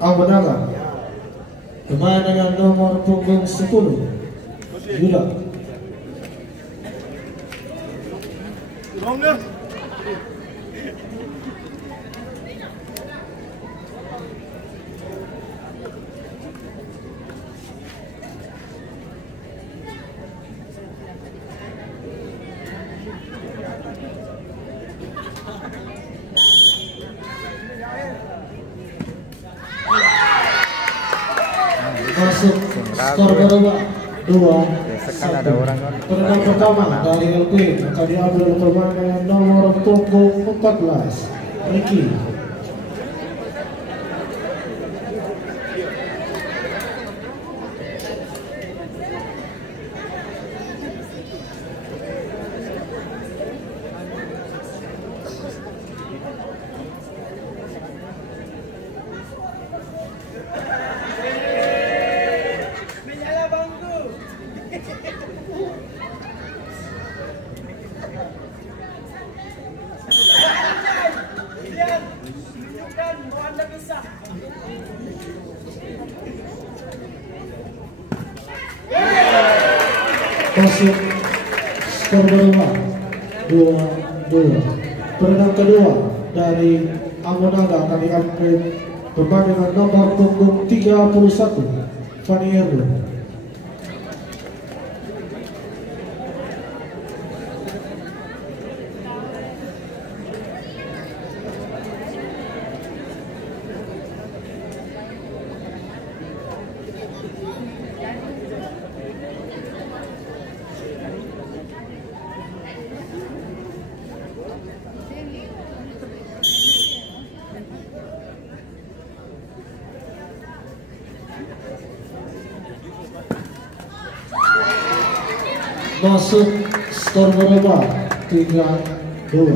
Amanaka pemain dengan nomor punggung 10 Yuda. Masuk skor berubah 2-1. Tendangan pertama dari LP akan diambil pemain dengan nomor punggung 14 Ricky. Masuk skor berubah 2-2. Tendangan kedua dari Amonaga akan diambil pemain dengan nomor punggung 31 Fanierdo. Masuk skor berubah 3-2.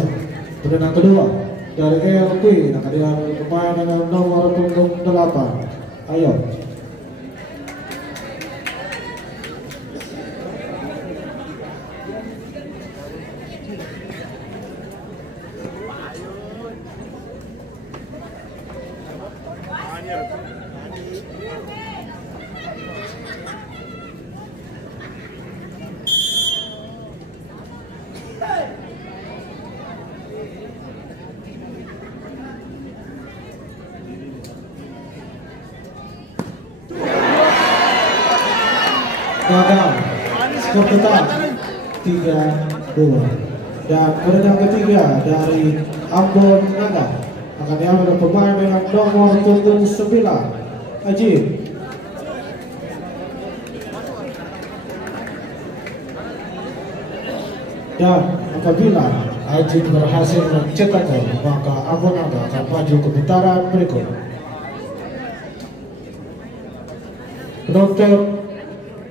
Tendangan kedua dari LP akan diambil pemain dengan nomor punggung 8 Ayo. Gagal, skor tetap 3-2. Dan tendangan ketiga dari Ambon Naga akan diambil pemain dengan nomor punggung 9 Ajib. Dan apabila Ajib berhasil mencetak gol, maka Ambon Naga akan maju ke putaran berikut. Penonton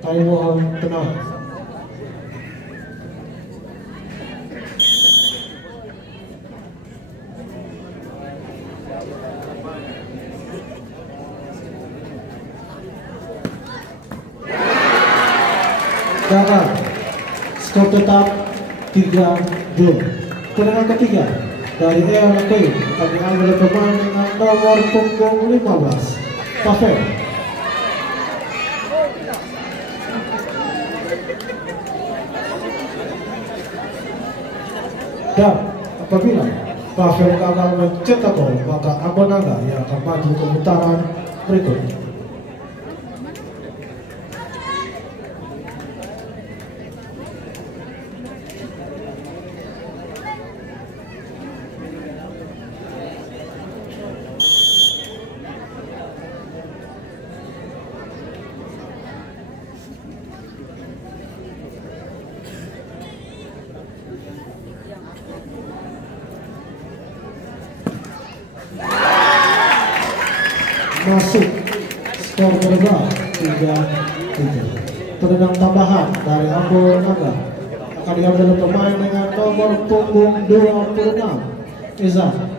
kami mohon tenang. Gagal, skor tetap 3-2. Tendangan ketiga dari LP akan diambil pemain dengan nomor punggung 15 Pavel. Dan apabila Pavel gagal mencetak gol, maka Amonaga yang akan maju ke putaran berikut. Masuk skor berubah 3-3. Tendangan tambahan dari Ambon Naga akan diambil pemain dengan nomor punggung 26 Izan.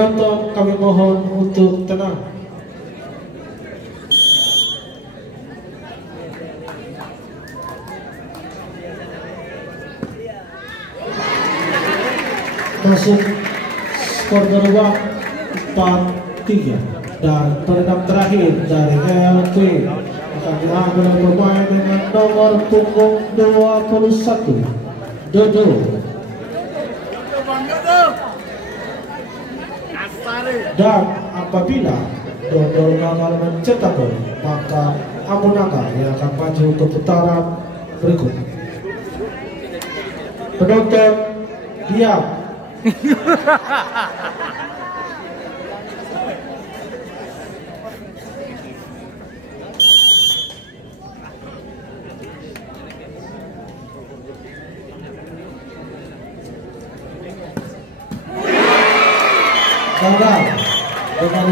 Penonton kami mohon untuk tenang. Masuk skor berubah 4-3 dan peredam terakhir dari LP akan diambil oleh pemain dengan nomor punggung 21 Dodo. Dan apabila Dodo gagal mencetak gol, maka Abu Naga yang akan maju ke putaran berikut. Penonton diam. Gagal dengan